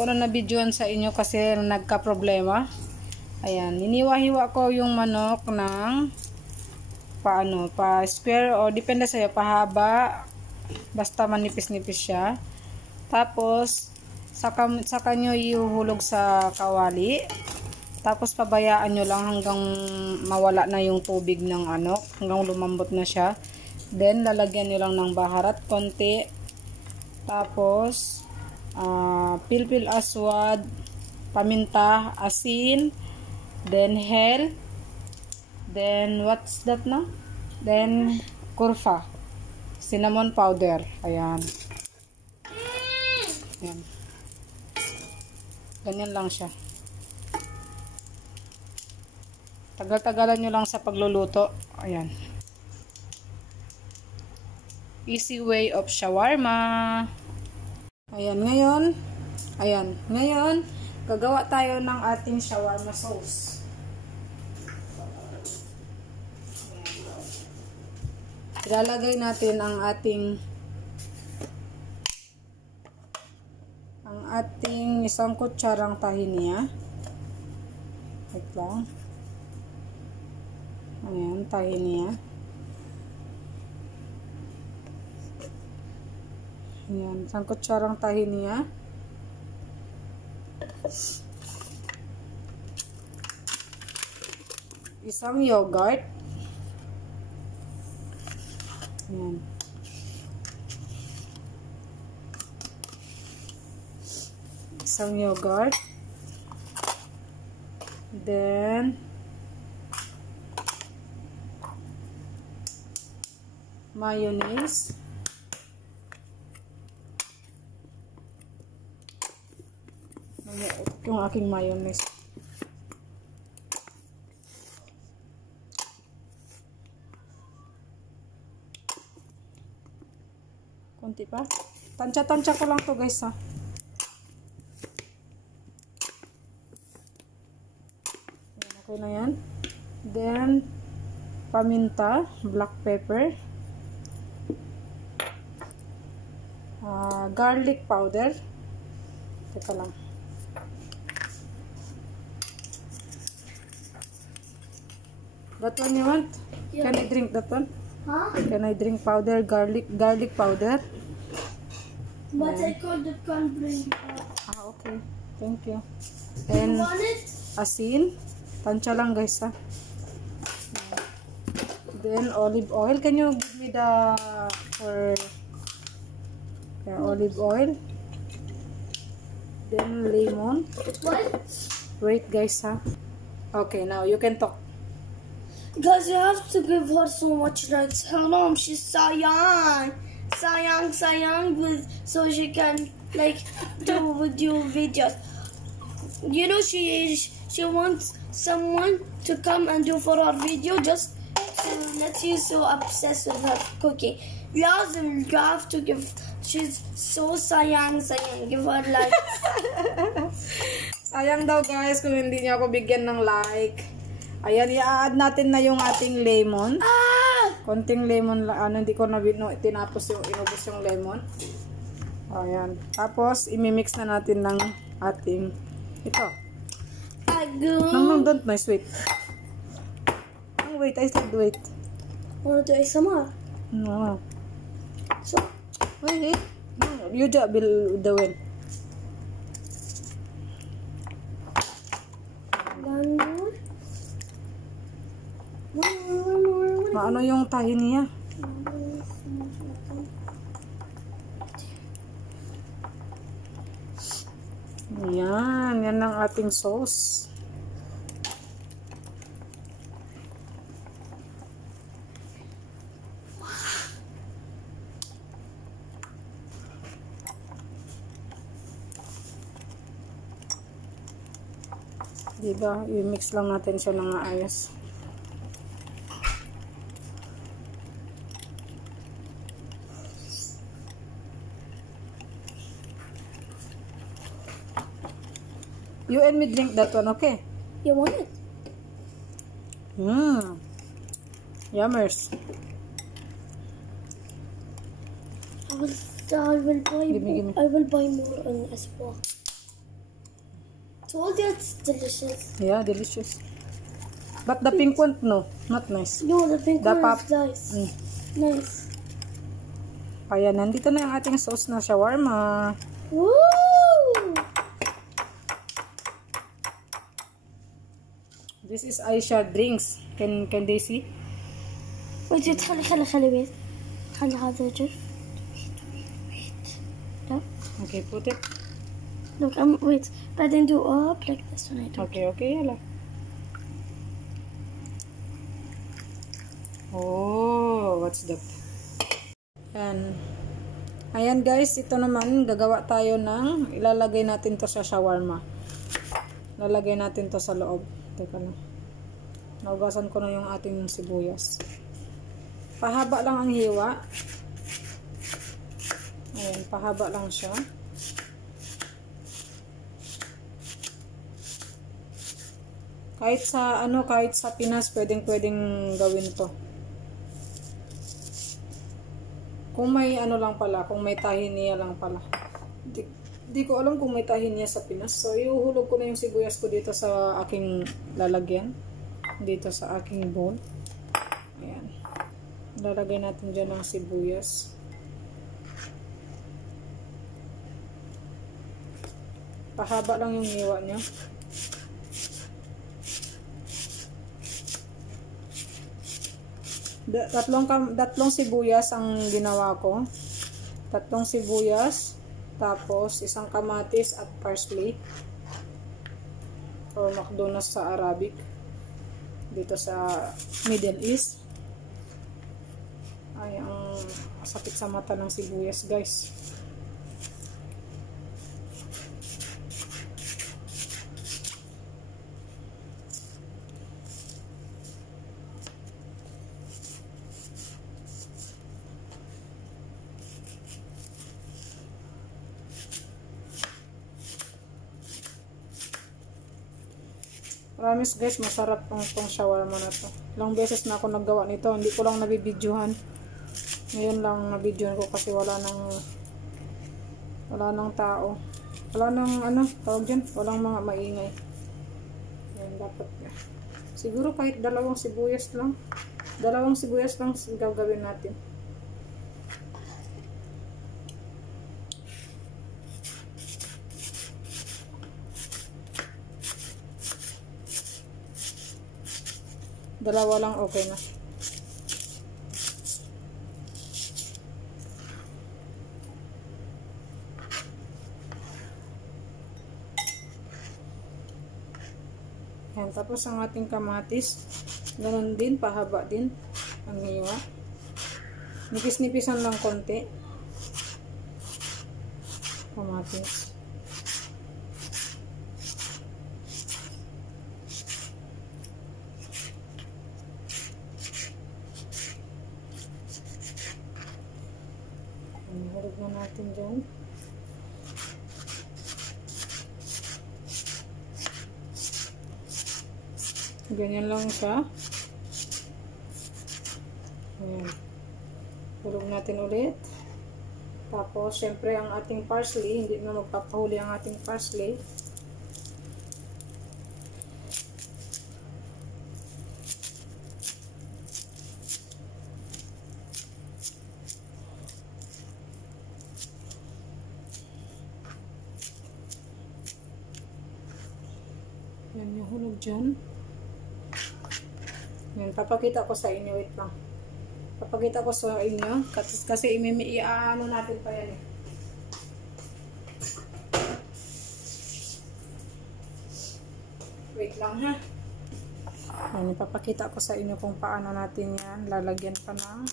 ko na na-videoan sa inyo kasi nagka-problema. Ayan, niniwa-hiwa ko yung manok ng pa square o depende sa'yo, pahaba. Basta manipis-nipis siya. Tapos, saka nyo ihuhulog sa kawali. Tapos, pabayaan nyo lang hanggang mawala na yung tubig ng hanggang lumambot na siya. Then, lalagyan nyo lang ng baharat konti. Tapos, pilpil aswad, paminta, asin, then hell, then what's that na? Then, kurfa, cinnamon powder. Ayan. Ayan. Ganyan lang siya. Tagal-tagalan nyo lang sa pagluluto. Ayan. Easy way of shawarma. Ayan, ngayon, gagawa tayo ng ating shawarma sauce. Ilalagay natin ang ating isang kutsarang tahiniya. Wait lang. Ayan, tahiniya. Ayan, isang kutsarang tahiniya. Isang yogurt. Ayan. Isang yogurt. Then, mayonnaise. Yung aking mayonnaise. Kunti pa. Tansya-tansya ko lang to guys ha. Okay na yan. Then, paminta, black pepper, garlic powder. Teka lang. That one you want? Yeah. Can I drink that one? Huh? Can I drink powder, garlic powder? But I can't bring it. Okay. Thank you. You want it? Asin. Tansya lang guys ha. Then olive oil. Can you give me the olive oil? Then lemon. What? Wait guys ha. Okay, now you can talk. Guys, you have to give her so much rights. Her mom, she's sayang, so she can like do videos. You know, she wants someone to come and do for her video just to let you so obsessed with her cooking. You have to give. She's so sayang. Give her like. Sayang daw guys kung hindi niya ako bigyan ng like. Ayan, i-add natin na yung ating lemon. Konting lemon lang. Hindi ko na inubos yung lemon. Ayan. Tapos, imimix na natin ng ating ito. No, don't noise. Wait. Wait, I said wait. Wanna do ASMR? No. So, wait. No, you just will the win. Maano yung tahiniya? Yan ang ating sauce. Diba? I-mix lang natin siya ng ayos. You and me drink that one, okay? You want it? Yummers. I will buy Gimme. I will buy more as well. told you it's delicious. Yeah, delicious. But the pink one, no, not nice. No, the pink The one pop. is nice. Nice. Ayan, nandito na yung ating sauce na shawarma. Woo! This is Aisha drinks. Can they see? Wait, خلي wait. خلي هذا وجه. Look. Okay, put it. Look, wait. بعدين do up like this when I do. Okay, yala. Oh, what's that? Ayan guys, ito naman gagawa tayo ng ilalagay natin to sa shawarma. Lalagay natin to sa loob. Teka na. Naugasan ko na yung ating sibuyas. Pahaba lang ang hiwa. Ayan, pahaba lang siya. Kahit sa Pinas pwedeng gawin to. Kung may lang pala, kung may tahiniya lang pala. Di ko alam kung may tahiniya sa Pinas. So, iuhulog ko na yung sibuyas ko dito sa aking lalagyan. Dito sa aking bowl. Ayan. Lalagay natin dyan ng sibuyas. Pahaba lang yung hiwa niya. Tatlong sibuyas ang ginawa ko. Tatlong sibuyas, tapos isang kamatis at parsley. Or McDonald's sa Arabic. Dito sa Middle East. Ay, ang sakit sa mata ng sibuyas, guys. Promise guys, masarap tong shawarma na to. Ilang beses na ako naggawa nito, hindi ko lang nabibidyohan. Ngayon lang nabidyohan ko kasi wala nang tao. Wala nang tawag dyan, walang mga maingay. Yan, dapat siguro kahit dalawang sibuyas lang gagawin natin. Dalawa lang okay na. Yan, tapos ang ating kamatis, ganun din, pahaba din ang hiwa. Nipis-nipisan lang konti. Kamatis. Hulog na natin dyan. Ganyan lang siya. Ayan. Hulog natin ulit. Tapos, syempre, ang ating parsley, hindi na magpapahuli ang ating parsley. Yan yung hulog dyan. Yan, papakita ko sa inyo. Wait lang. Papakita ko sa inyo. Kasi iaano natin pa yan eh. Wait lang ha. Yan, papakita ko sa inyo kung paano natin yan. Lalagyan pa ng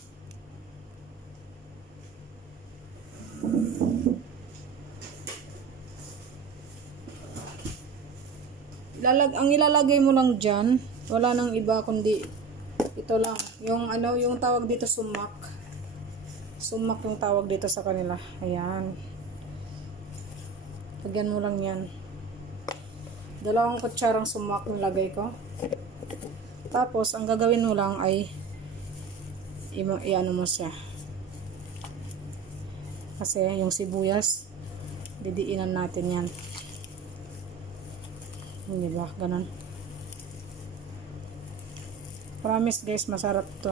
ang ilalagay mo lang dyan, wala nang iba kundi ito lang, yung tawag dito sumak yung tawag dito sa kanila. Ayan, lagyan mo lang yan, 2 kutsarang sumak yung lagay ko. Tapos ang gagawin mo lang ay iano mo siya, kasi yung sibuyas didiinan natin yan. Hindi ba? Ganon. Promise guys, masarap to.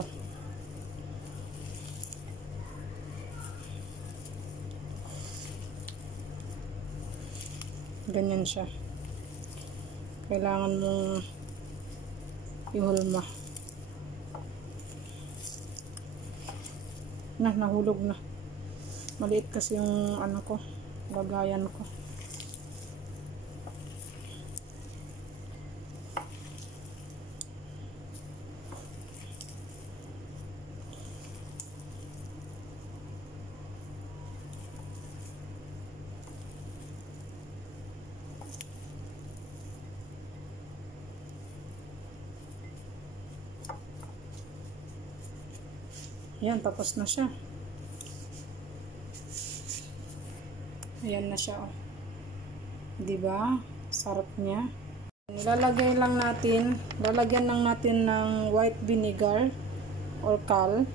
Ganyan siya. Kailangan mong ihulma. Nahulog na. Maliit kasi yung ano ko, lagayan ko. Ayan, tapos na siya. Ayan na siya, oh. Diba? Sarap niya. Lalagyan lang natin ng white vinegar or cal,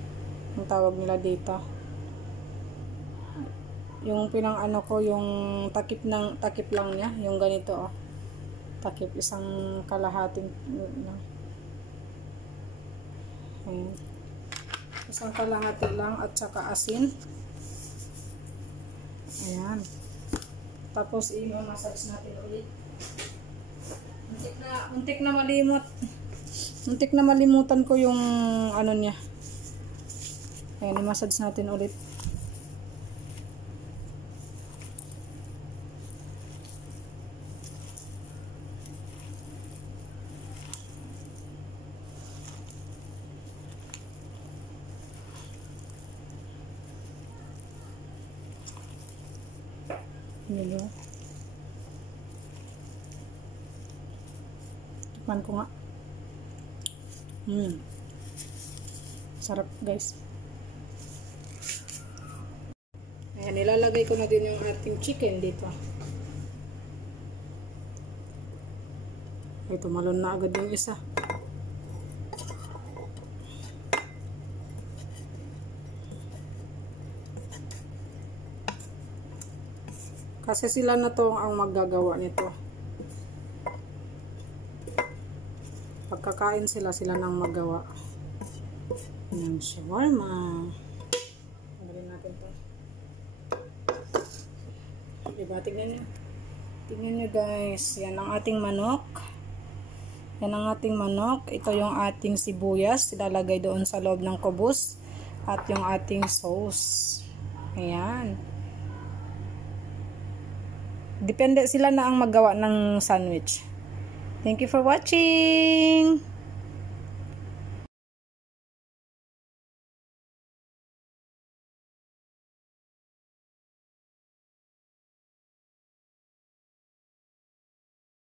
ang tawag nila dito. Yung pinang ano ko, yung takip lang niya, yung ganito, oh. Takip, isang kalahating, ayan. Isang kalahati lang at saka asin. Ayan. Tapos i-massage natin ulit. Muntik na malimot. Muntik na malimutan ko yung ano niya. Ayan, i-massage natin ulit. Nilo. Tikman ko nga. Sarap guys. Ayan, nilalagay ko na din yung ating chicken dito. Ito, malon na agad yung isa. Kasi sila na to ang maggagawa nito. Pagkakain sila nang maggawa. Yan, shawarma. Tanggalin natin to. Diba, tignan nyo. Tignan nyo guys. Yan ang ating manok. Yan ang ating manok. Ito yung ating sibuyas. Ilalagay doon sa loob ng kubos. At yung ating sauce. Ayan. Depende sila na ang maggawa ng sandwich. Thank you for watching!